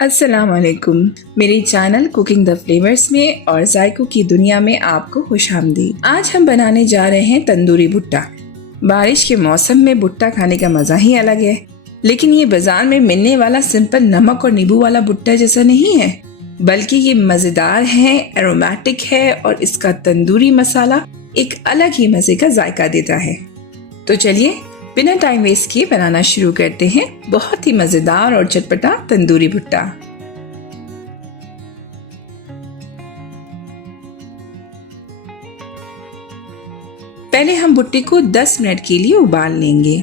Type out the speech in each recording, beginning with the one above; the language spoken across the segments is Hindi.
अस्सलाम वालेकुम। मेरे चैनल कुकिंग द फ्लेवर्स में और जायकों की दुनिया में आपको खुशामदीद। आज हम बनाने जा रहे हैं तंदूरी भुट्टा। बारिश के मौसम में भुट्टा खाने का मजा ही अलग है, लेकिन ये बाजार में मिलने वाला सिंपल नमक और नींबू वाला भुट्टा जैसा नहीं है, बल्कि ये मजेदार है, एरोमेटिक है और इसका तंदूरी मसाला एक अलग ही मजे का जायका देता है। तो चलिए बिना टाइम वेस्ट किए बनाना शुरू करते हैं बहुत ही मजेदार और चटपटा तंदूरी भुट्टा। पहले हम भुट्टे को 10 मिनट के लिए उबाल लेंगे।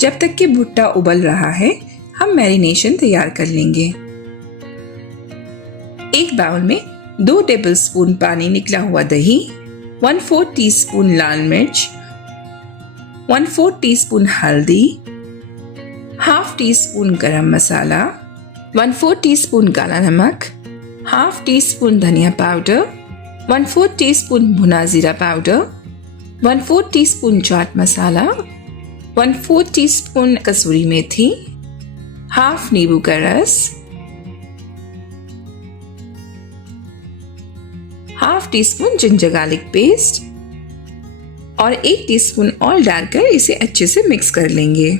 जब तक कि भुट्टा उबल रहा है, हम मैरिनेशन तैयार कर लेंगे। एक बाउल में 2 टेबलस्पून पानी निकला हुआ दही, 1/4 टीस्पून लाल मिर्च, 1/4 टीस्पून हल्दी, 1/2 टीस्पून गरम मसाला, 1/4 टीस्पून काला नमक, 1/2 टीस्पून धनिया पाउडर, 1/4 टीस्पून भुना जीरा powder, 1/4 teaspoon chaat masala, 1/4 teaspoon कसूरी मेथी, 1/2 नींबू का रस, 1/2 टीस्पून जिंजर गार्लिक पेस्ट और 1 टीस्पून ऑयल डालकर इसे अच्छे से मिक्स कर लेंगे।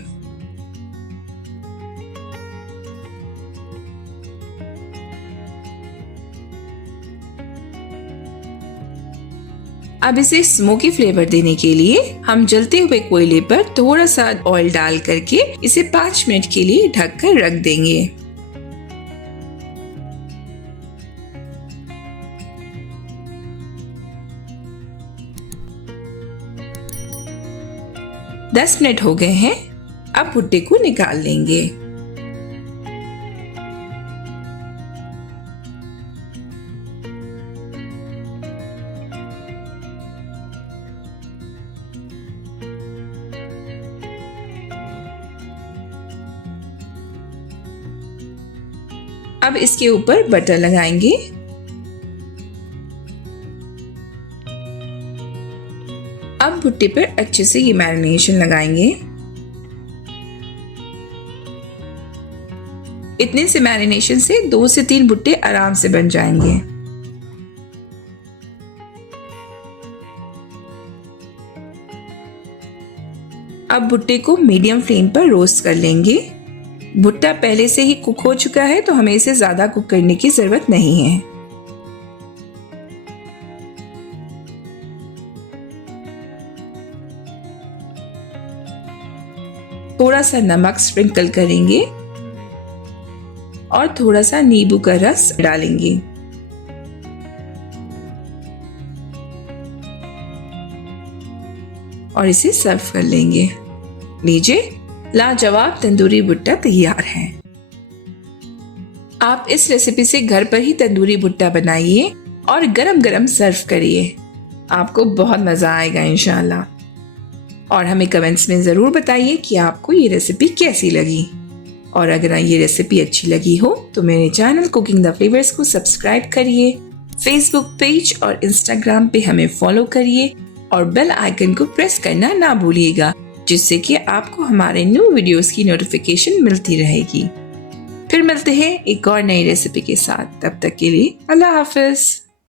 अब इसे स्मोकी फ्लेवर देने के लिए हम जलते हुए कोयले पर थोड़ा सा ऑयल डाल करके इसे 5 मिनट के लिए ढककर रख देंगे। दस मिनट हो गए हैं। अब भुट्टे को निकाल लेंगे। अब इसके ऊपर बटर लगाएंगे। अब भुट्टे पर अच्छे से ये मैरिनेशन लगाएंगे। इतने से मैरिनेशन से 2 से 3 भुट्टे आराम से बन जाएंगे। अब भुट्टे को मीडियम फ्लेम पर रोस्ट कर लेंगे। भुट्टा पहले से ही कुक हो चुका है, तो हमें इसे ज्यादा कुक करने की जरूरत नहीं है। थोड़ा सा नमक स्प्रिंकल करेंगे और थोड़ा सा नींबू का रस डालेंगे। और इसे सर्व कर लेंगे। लीजिए, लाजवाब तंदूरी भुट्टा तैयार है। आप इस रेसिपी से घर पर ही तंदूरी भुट्टा बनाइए और गरम गरम सर्व करिए। आपको बहुत मजा आएगा इंशाल्लाह। और हमें कमेंट्स में ज़रूर बताइए कि आपको ये रेसिपी कैसी लगी। और अगर ये रेसिपी अच्छी लगी हो तो मेरे चैनल कुकिंग द फ्लेवर्स को सब्सक्राइब करिए, फेसबुक पेज और इंस्टाग्राम पे हमें फॉलो करिए और बेल आइकन को प्रेस करना ना भूलिएगा, जिससे कि आपको हमारे न्यू वीडियोस की नोटिफिकेशन मिलती रहेगी। फिर मिलते हैं एक और नई रेसिपी के साथ। तब तक के लिए अल्लाह हाफिज।